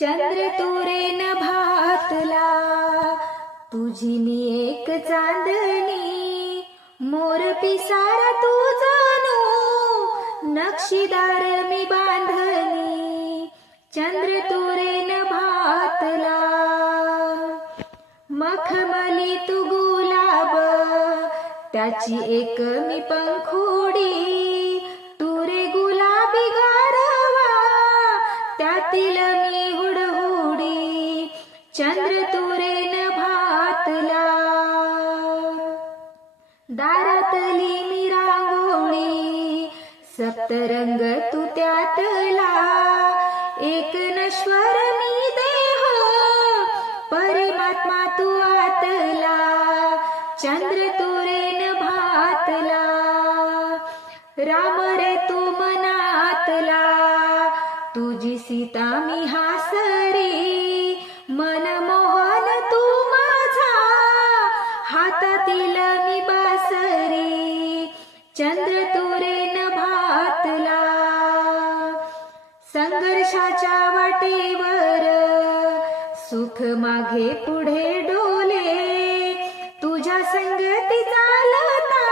चंद्र Tourane भातला तुझी मी एक चांदणी. मोर पिसारा तू जाणू नक्षीदार मी बांधणी चंद्र तुरेन भातला मखमली तू गुलाब त्याची एक मी पंखुडी. तुरे गुलाबी गारवा त्यातील मी चंद्र तुरेन भातला. दारातली मी रांगोळी सप्तरंग तू त्यातला एक नश्वर मी देह परमात्मा तू आतला. चंद्र तुरेन भातला. राम रे तू मनातला. तुझी सीता मी हासरी. हातातील मी बासरी चंद्र तुरेन भातला. संघर्षाच्या वाटेवर सुख मागे पुढे डोले. तुझ्या संगती चालता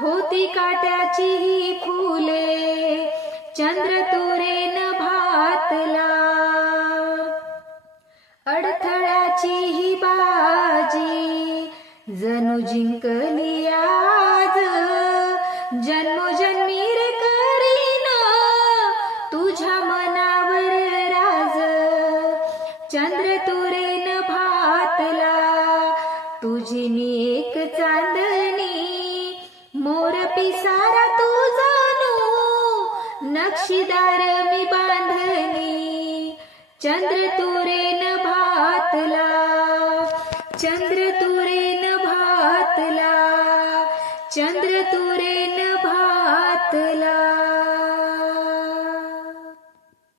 होती काट्याची ही फुले. चंद्र तुरेन भातला. अडथळ्याची जणू जिंकली आज जन्मोजन्मी रे करीना तुझ्या मनावर राज. चंद्र तुरेन भातला तुझी मी एक चांदणी मोर पिसारा तू जाणू नक्षीदार मी बांधनी चंद्र तुरेन चंद्र तुरेन भात